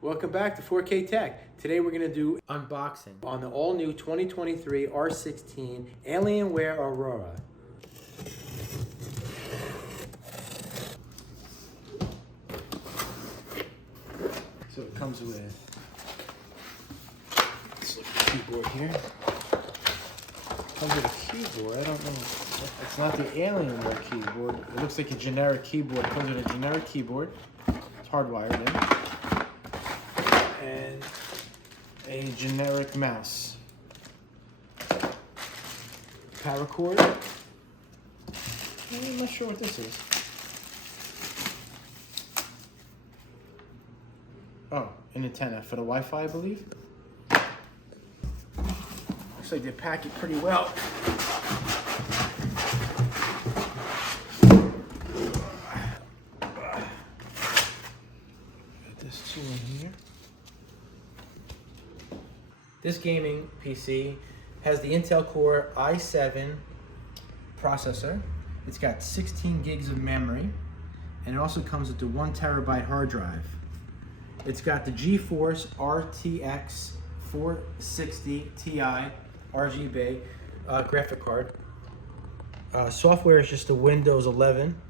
Welcome back to 4K Tech. Today we're going to do unboxing on the all-new 2023 R16 Alienware Aurora. So it comes with this little keyboard here. Comes with a keyboard. I don't know. It's not the Alienware keyboard. It looks like a generic keyboard. It comes with a generic keyboard. It's hardwired in. And a generic mouse. Paracord. I'm not sure what this is. Oh, an antenna for the Wi-Fi, I believe. Looks like they pack it pretty well. Got this tool in here. This gaming PC has the Intel Core i7 processor. It's got 16 gigs of memory, and it also comes with the 1 terabyte hard drive. It's got the GeForce RTX 460 Ti RGB graphic card. Software is just the Windows 11.